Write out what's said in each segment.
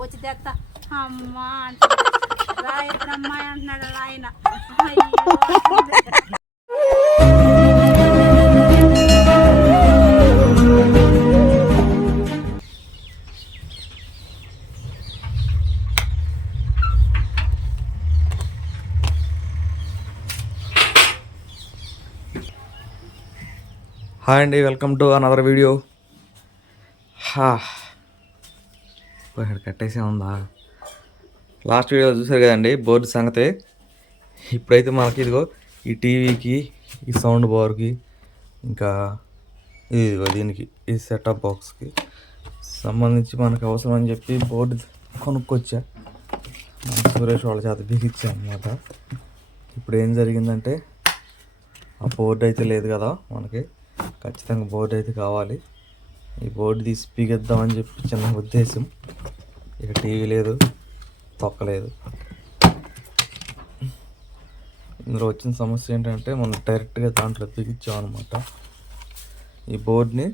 వచ్చి తెత్త. అమ్మా అంటున్నాడు. రా అమ్మాయి అంటున్నాడు ఆయన. హాయ్ అండి వెల్కమ్ టు అనదర్ వీడియో. హా. ఓ, కట్టేసే ఉందా? లాస్ట్ వీడియో చూసారు కదండి బోర్డు సంగతే. ఇప్పుడైతే మనకి ఇదిగో ఈ టీవీకి ఈ సౌండ్ బార్కి ఇంకా ఇదిగో దీనికి ఈ సెటప్ బాక్స్కి సంబంధించి మనకు అవసరం అని చెప్పి బోర్డు కొనుక్కొచ్చా. మన సురేష్ వాళ్ళ చేత బిగించా అనమాట ఇప్పుడు ఏం జరిగిందంటే ఆ బోర్డు అయితే లేదు కదా మనకి. ఖచ్చితంగా బోర్డు అయితే కావాలి. ఈ బోర్డు తీసి పీకిద్దామని చెప్పి చిన్న ఉద్దేశం. ఇక టీవీ లేదు తొక్కలేదు. ఇందులో వచ్చిన సమస్య ఏంటంటే మనం డైరెక్ట్గా దాంట్లో బిగించాం అనమాట ఈ బోర్డ్ని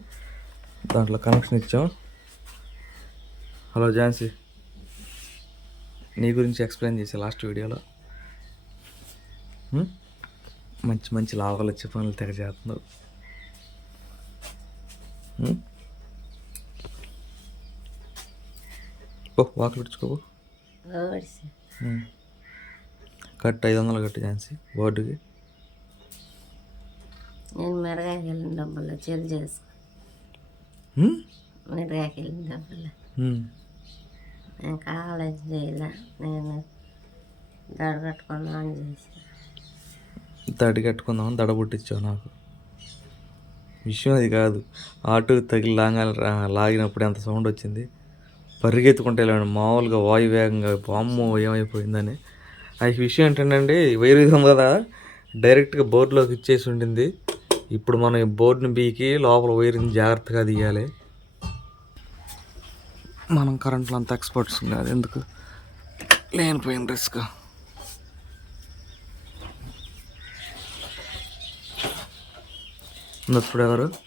దాంట్లో కనెక్షన్ ఇచ్చాం. హలో ఝాన్సీ నీ గురించి ఎక్స్ప్లెయిన్ చేసే లాస్ట్ వీడియోలో. మంచి మంచి లాభాలు వచ్చే పనులు తెగ చేస్తున్నావు ఓ వాకులు ఇచ్చుకోవు కట్ ఐదు వందలు కట్టు ఝాన్సీ బోర్డుకి. నేను మిరగాయకి వెళ్ళిన డబ్బుల్లో చెల్లి చేసుకో? మిరగాయకి వెళ్ళిన డబ్బుల్లో. నేను కాలేజ్ చేయలే నేను దడ కట్టుకున్నాను చేసి దడి కట్టుకుందామని దడ పుట్టించావు నాకు. విషయం అది కాదు. ఆటో తగిలి లాగా లాగినప్పుడు ఎంత సౌండ్ వచ్చింది? పరిగెత్తుకుంటే వెళ్ళాను మామూలుగా వాయు వేగంగా బామ్మ ఏమైపోయిందని. ఆ విషయం ఏంటంటే వైర్ కదా డైరెక్ట్గా బోర్డులోకి ఇచ్చేసి ఉండింది. ఇప్పుడు మనం ఈ బోర్డుని బీకి లోపల వైర్ని జాగ్రత్తగా తీయాలి. మనం కరెంట్లో అంత ఎక్స్పర్ట్స్ కాదు ఎందుకు? లేనిపోయిన రిస్క్. నొప్పుడు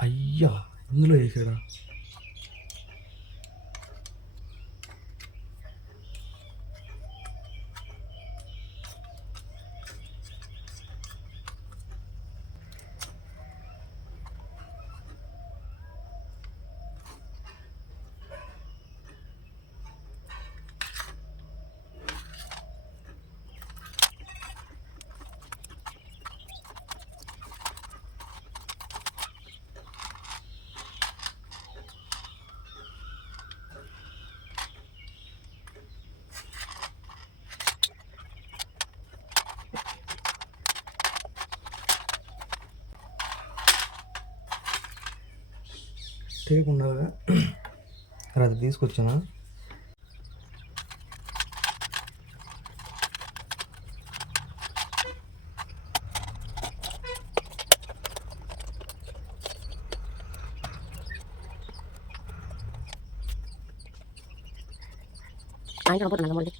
അയ്യാ ഇന്നലെ കഴിച്ചടാ టేక్ ఉండగా అది తీసుకొచ్చానా? ఆయన పోతున్నాను మళ్ళీ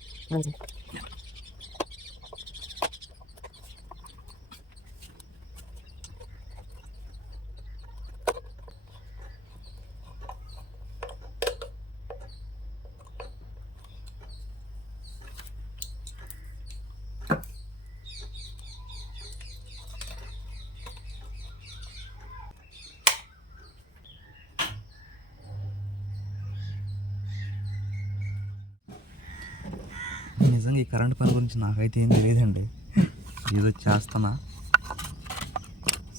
నిజంగా ఈ కరెంట్ పని గురించి నాకైతే ఏం తెలియదండి. ఏదో చేస్తానా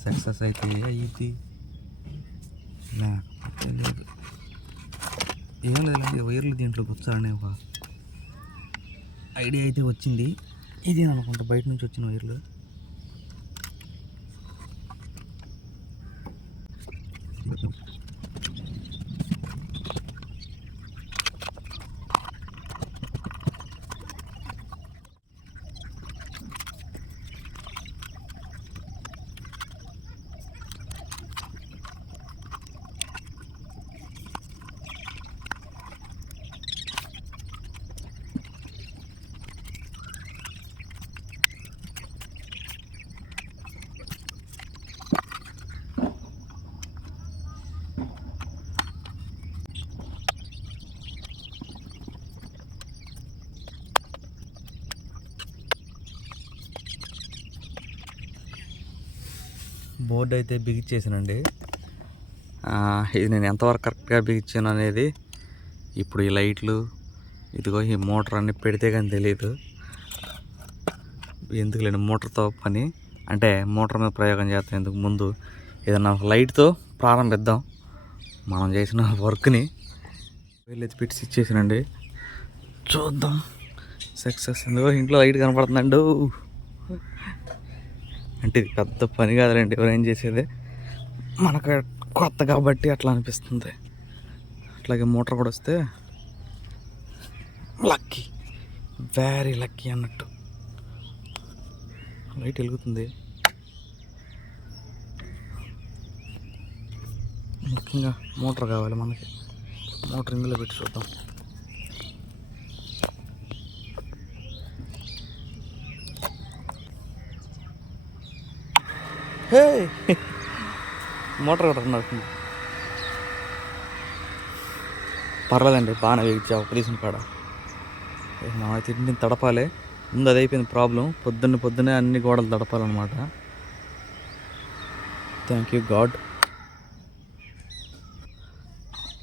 సక్సెస్ అయితే అయ్యింది లేకపోతే లేదు. ఏం లేదండి వైర్లు దీంట్లో వచ్చారనే ఒక ఐడియా అయితే వచ్చింది. ఇది అనుకుంటా బయట నుంచి వచ్చిన వైర్లు. బోర్డు అయితే బిగించేసానండి ఇది నేను ఎంతవరకు కరెక్ట్గా బిగించాను అనేది ఇప్పుడు ఈ లైట్లు ఇదిగో ఈ మోటార్ అన్ని పెడితే కానీ తెలియదు ఎందుకు లేని మోటార్తో పని. అంటే మోటార్ మీద ప్రయోగం చేస్తాం ఎందుకు ముందు. ఏదన్నా ఒక లైట్తో ప్రారంభిద్దాం. మనం చేసిన వర్క్ని వెళ్ళి పెట్టి ఇచ్చేసానండి చూద్దాం. సక్సెస్. ఎందుకో ఇంట్లో లైట్ కనపడుతుందండి. అంటే ఇది పెద్ద పని కాదులేండి ఎవరేం చేసేది. మనకు కొత్త కాబట్టి అట్లా అనిపిస్తుంది. అట్లాగే మోటార్ కూడా వస్తే లక్కీ వెరీ లక్కీ అన్నట్టు. లైట్ వెలుగుతుంది. ముఖ్యంగా మోటార్ కావాలి మనకి. మోటార్ ఇందులో పెట్టి చూద్దాం. హే మోటార్ కూడా నడుస్తుంది పర్వాలేదండి బాగానే వేయించా ఒక కాడ. ఏ, మనమైతే ఇంటిని తడపాలి. ముందు అది అయిపోయింది ప్రాబ్లం పొద్దున్న పొద్దునే అన్ని గోడలు తడపాలన్నమాట. థ్యాంక్ యూ గాడ్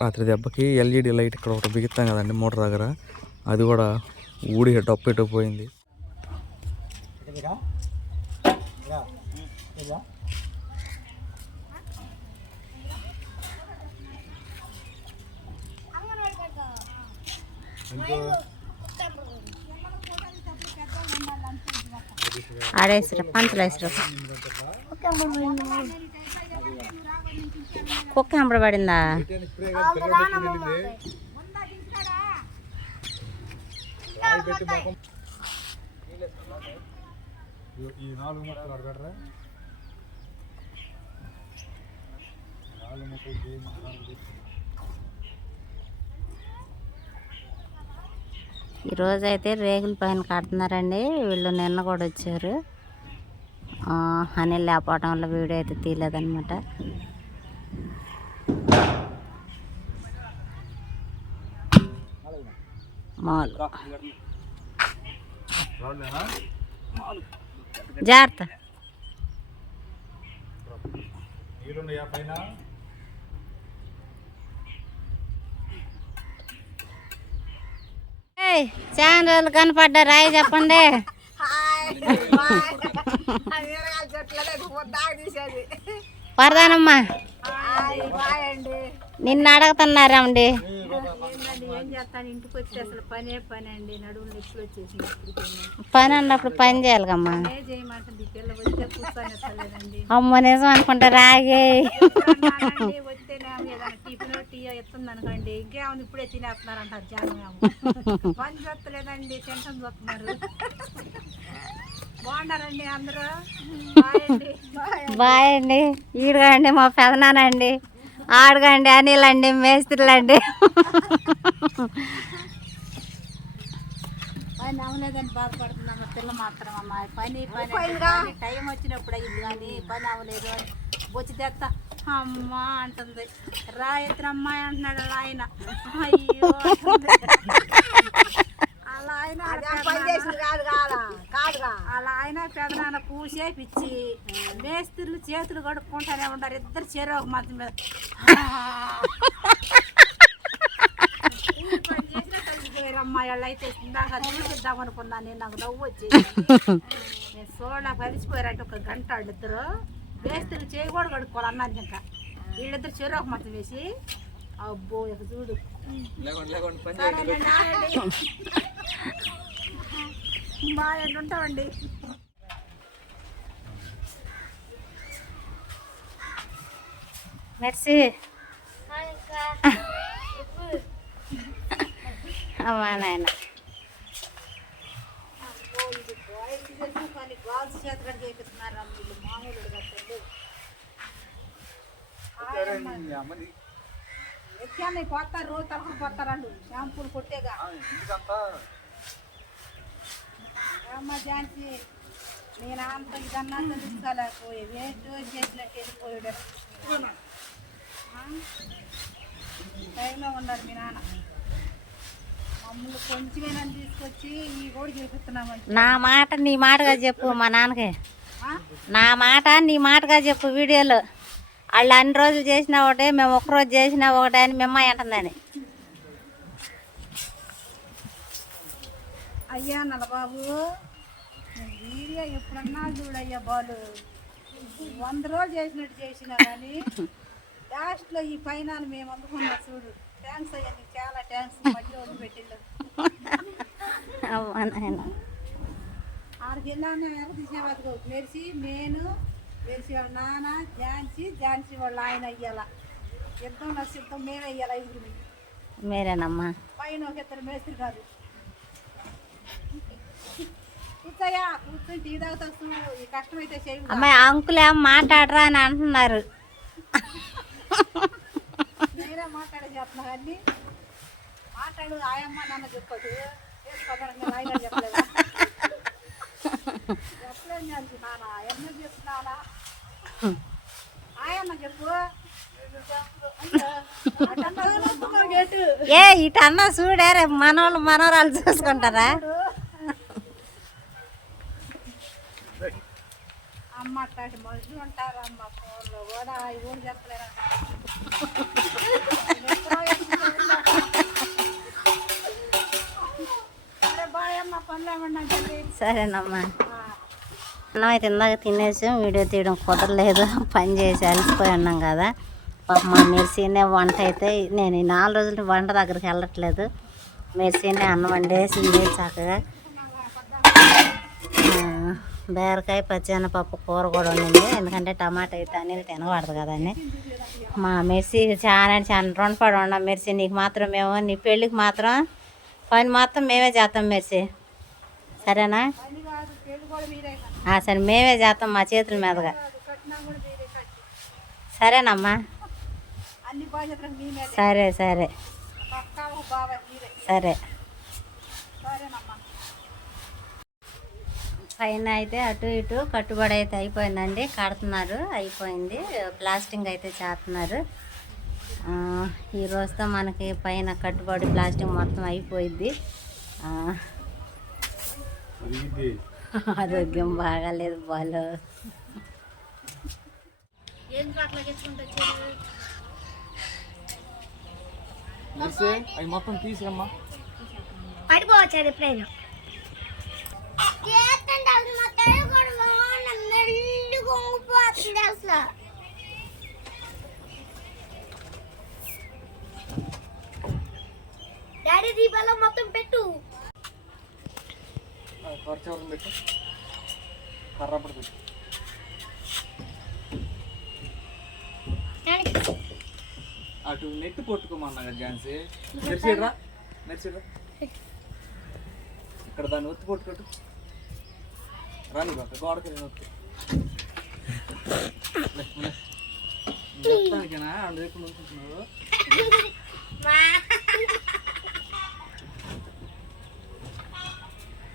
రాత్రి దెబ్బకి ఎల్ఈడి లైట్ ఇక్కడ ఒకటి బిగుతాం కదండి మోటార్ దగ్గర. అది కూడా ఊడి డప్పు పోయింది. ఆడేసిరా పంచలు వేసిరా. కుక్క ఎంబడబడిందా ఈరోజు అయితే రేకుల పైన కడుతున్నారండి. వీళ్ళు నిన్న కూడా వచ్చారు. అని అనిల్ లేకపోవడం వల్ల వీడియో అయితే తీయలేదన్నమాట. మాల్. జాగ్రత్త. చాలా రోజులు కనపడ్డా రాయి చెప్పండి. వరదానమ్మా నిన్ను అడుగుతున్నారండి పనే పని పని అన్నప్పుడు పని చేయాలిగమ్మా. అమ్మ నిజం అనుకుంటా రాగే. టీ ఎత్తుంది అనుకోండి ఇంకేముంది ఇప్పుడే తినేస్తున్నారు అంటారు జనం ఏమో. పని చూస్తలేదండి టెన్షన్ చూస్తున్నారు బాగున్నారండి అందరూ? బాయ్ అండి ఈడుగండి మా పెదనానండి ఆడుగండి అనిల్ అండి మేస్త్రులండి. పని అవ్వలేదని బాధపడుతున్నాం మా పిల్ల మాత్రం అమ్మా. పని పని టైం వచ్చినప్పుడు అయ్యింది కానీ పని అవ్వలేదు అని వచ్చి తెత్త. అమ్మా అంటుంది. రా ఎత్తున అమ్మాయి అంటున్నాడు అలా ఆయన. అయ్యో. అలా ఆయన అలా. ఆయన పెదనాన్న పూసే పిచ్చి. మేస్త్రులు చేతులు కడుక్కుంటానే ఉంటారు ఇద్దరు చెరో ఒక మతం మీద. వాళ్ళు అయితే ఇందాక చూపిద్దాం అనుకున్నాను నేను నాకు నవ్వు వచ్చేసి నేను చూడ కలిసిపోయారంటే ఒక గంట వాళ్ళు ఇద్దరు వేస్తులు చేయి కూడా కడుక్కోవాలి అన్నాను ఇంకా వీళ్ళిద్దరు చెరు ఒక మతం వేసి అబ్బో ఇక చూడు. బాగా ఎట్లుంటామండి మెర్సీ అమ్మా నాయన అబ్బో, ఇది బాయ్స్ చేసిన పని గర్ల్స్ చేతగా చేపిస్తున్నారు అమ్మ వీళ్ళు అమ్మా నాయన. ఎక్కాన్ని పోతారు రోజు తరఫున పోతారండు షాంపూలు కొట్టేగా అమ్మ ఝాన్సీ నేను అంత ఇదన్నా తెలుసుకోలేకపోయి వేస్ట్ చేసినట్టు వెళ్ళిపోయాడు టైంలో ఉండాలి మీ నాన్న. నా మాట నీ మాటగా చెప్పు మా నాన్నకి. నా మాట నీ మాటగా చెప్పు వీడియోలో. వాళ్ళు అన్ని రోజులు చేసినా ఒకటే మేము ఒక రోజు చేసినా ఒకటే అని మేము అంటుందని. అయ్యా నల్లబాబు నేను వీడియో ఎప్పుడన్నా చూడయ్యా బాలు. వంద రోజులు చేసినట్టు చేసినా కానీ లాస్ట్లో ఈ పైన మేము అందుకున్నా చూడు. థ్యాంక్స్ అయ్యా నీకు చాలా థ్యాంక్స్ మధ్య వదిలి పెట్టిండు అమ్మా నాయన వెళ్ళాను ఎక్కడ తీసేవాళ్ళు మెరిసి నేను మెరిసి వాళ్ళ నాన్న ఝాన్సీ ఝాన్సీ వాళ్ళ ఆయన అయ్యాల. యుద్ధం నా సిద్ధం మేమే అయ్యాల ఐదుగురు మీరేనమ్మా. పైన ఒక ఇద్దరు మేస్త్రి కాదు. కూర్చోయా కూర్చొని టీ తాగుతా ఈ కష్టమైతే చేయవు అమ్మాయి అంకులు ఏం మాట్లాడరా అని అంటున్నారు. నేనే మాట్లాడే చెప్తున్నా కానీ మాట్లాడు ఆయమ్మ నాన్న చెప్పదు ఏ ఇటన్నా అన్న చూడే రేపు మనోళ్ళు మనోరాలు చూసుకుంటారా? అమ్మ అట్లాంటి మనుషులు ఉంటారు అమ్మ ఫోన్లో కూడా ఎవరు చెప్పలేరు సరే బాయ్ అమ్మ పనులు ఏమన్నా చెప్పి సరేనమ్మా. అన్నం అయితే ఇందాక తినేసాం వీడియో తీయడం కుదరలేదు పని చేసి అలసిపోయి ఉన్నాం కదా. పాప మా మెర్సీనే వంట అయితే నేను ఈ నాలుగు రోజులు వంట దగ్గరికి వెళ్ళట్లేదు. మెర్సీనే అన్నం వండేసింది చక్కగా. బీరకాయ పచ్చెనపప్పు కూర కూడా ఉండింది ఎందుకంటే టమాటా అయితే అనేది తినకూడదు కదండి మా మెర్సీ చాలా చాలా రుణపడి ఉన్నాం మెర్సీ. నీకు మాత్రం మేము నీ పెళ్ళికి మాత్రం పని మాత్రం మేమే చేస్తాం మెర్సీ. సరేనా? ఆ, సరే మేమే చేస్తాం మా చేతుల మీదుగా. సరేనమ్మా. సరే సరే. సరే. పైన అయితే అటు ఇటు కట్టుబడి అయితే అయిపోయిందండి. కడుతున్నారు అయిపోయింది. ప్లాస్టింగ్ అయితే చేస్తున్నారు. ఈ రోజుతో మనకి పైన కట్టుబడి ప్లాస్టింగ్ మొత్తం అయిపోయింది ఆరోగ్యం బాగాలేదు బాలు. అవి మొత్తం తీసిరమ్మా పడిపోవచ్చారు ఎప్పుడైనా? డాడీ దీపాల మొత్తం పెట్టు. ఖర్చు పెట్టు. కర్రప్పుడు పెట్టు. అటు నెట్ కొట్టుకోమన్నా కదా ఝాన్సీ. మెరిసిడ్రా మెరిసిడ్రా ఇక్కడ దాన్ని ఒత్తి కొట్టుకోటు. రాని బాక గోడకి నేను ఒత్తి. మొత్తానికేనా? అందు వైపు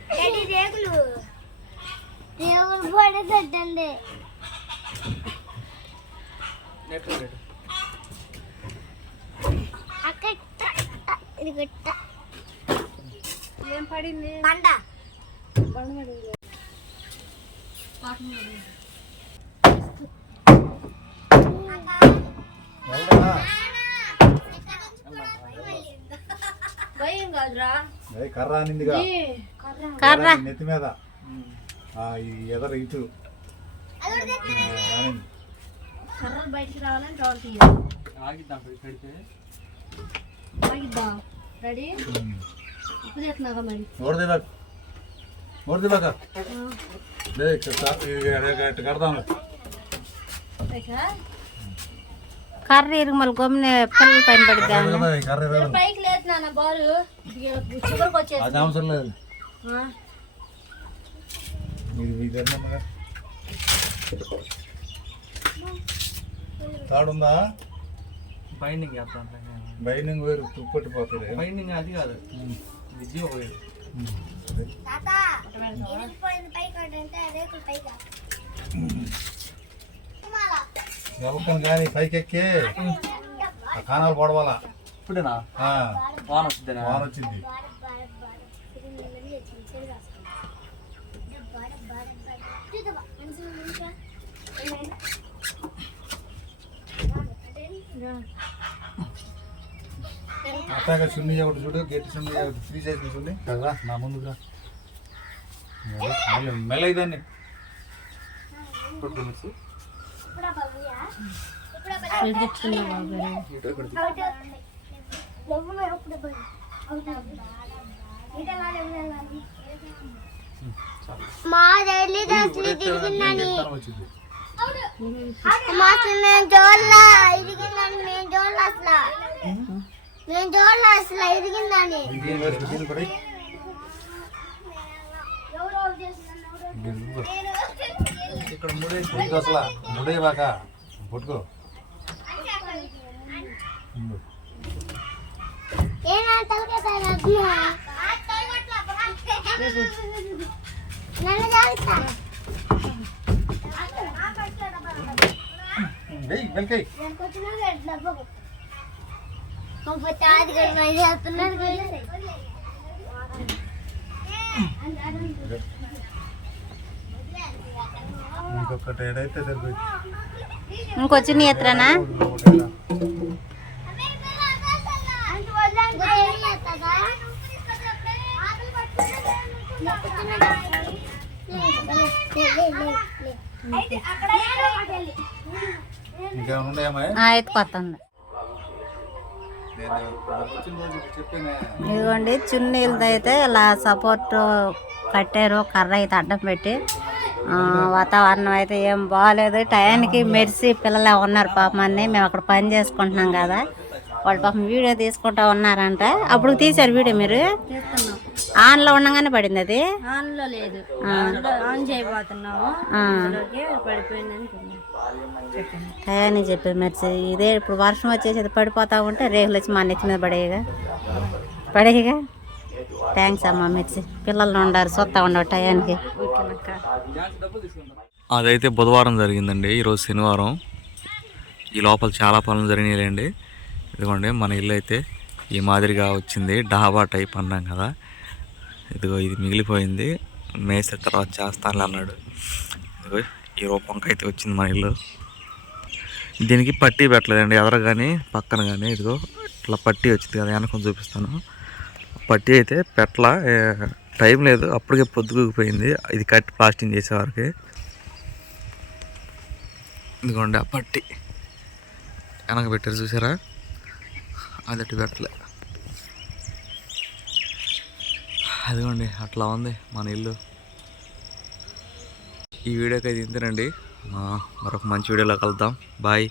డాడీ రేగులు రేగులు పడేటట్టండి నెట్ పెట్టు. అక్కడ ఇది గట్ట ఏం పడింది? పంట అది కర్ర అనిందిగా. కర్ర. నెత్తి మీద. ఈ ఎదర ఇటు. కర్రలు రెడీ? ఉప్పు కర్రీ ఇరుగుమల గమ్మున పిల్లల పైన పడిద్దా కర్రీ పైకి లేదు నాన్న బాలు. చివరికి వచ్చేసి అది అవసరం లేదు. ఇది మీ తిన్నమ్మగా తాడుందా? బైండింగ్ చేస్తాను బైనింగ్ వేరు తుప్పట్టిపోతుంది బైండింగ్ అది కాదు. విద్య పోయేది తాత పైకి అంటే రేకులు పైకి ఎవరికని కానీ పైకెక్కి ఆ కానాలు పడవాలా? ఇప్పుడేనా? వాన వాన వచ్చింది అట్టాగా సున్ని ఒకటి చూడు గట్టి సున్ని ఒకటి త్రీ సైజ్ సున్ని. కదా నా ముందుగా మెల్ల ఇదాన్ని మా తల్లి అసలు తిరిగిందని. మా మేము జోళ్ళ ఇరిగిందని మేము జోళ్ళ అసలు. మేము జోళ్ళ అసలు ఇరిగిందని. ఇక్కడ ముడేసి అసలు అసలు. బాగా పట్టుకో. వెనకై ఇంకొకటి ఏడైతే సరిపోయింది. ఇంకొచ్చి నీ ఎత్తుకొస్తుంది ఇదిగోండి చున్నీలతో అయితే ఇలా సపోర్ట్ కట్టారు కర్ర అయితే అడ్డం పెట్టి. వాతావరణం అయితే ఏం బాగాలేదు టయానికి మెరిసి పిల్లలు ఉన్నారు పాపం అన్ని. మేము అక్కడ పని చేసుకుంటున్నాం కదా. వాళ్ళు పాపం వీడియో తీసుకుంటా ఉన్నారంట. అప్పుడు తీశారు వీడియో మీరు? ఆన్లో ఉండగానే పడింది అది? ఆన్లో లేదు. ఆన్ చేయబోతున్నాము. చెప్పి మెరిసి. ఇదే ఇప్పుడు వర్షం వచ్చేసి పడిపోతా ఉంటే రేకులు వచ్చి మా నెత్తి మీద పడేయగా. పడేయగా. థ్యాంక్స్ అమ్మ మిర్చి. పిల్లలు ఉండారు చూస్తా ఉండవు టయానికి. అదైతే బుధవారం జరిగిందండి ఈరోజు శనివారం. ఈ లోపల చాలా పనులు జరిగినాయిలేండి. ఇదిగోండి మన ఇల్లు అయితే ఈ మాదిరిగా వచ్చింది డాబా టైప్ అన్నాం కదా. ఇదిగో ఇది మిగిలిపోయింది. మేస్త్రి తర్వాత చేస్తాను అన్నాడు. ఇదిగో ఈ రూపంకి అయితే వచ్చింది మన ఇల్లు. దీనికి పట్టీ పెట్టలేదండి ఎదర కానీ పక్కన కానీ ఇదిగో ఇట్లా పట్టీ వచ్చింది కదా వెనకం చూపిస్తాను. పట్టీ అయితే పెట్టల. టైం లేదు. అప్పటికే పొద్దుకుపోయింది ఇది కట్ ప్లాస్టింగ్ చేసేవారికి ఇదిగోండి ఆ పట్టి. వెనక పెట్టారు చూసారా? అదటి పెట్టలే. అదిగోండి అట్లా ఉంది మన ఇల్లు. ఈ వీడియోకి అయితే ఇంతేనండి. మరొక మంచి వీడియోలో కలుద్దాం. బాయ్.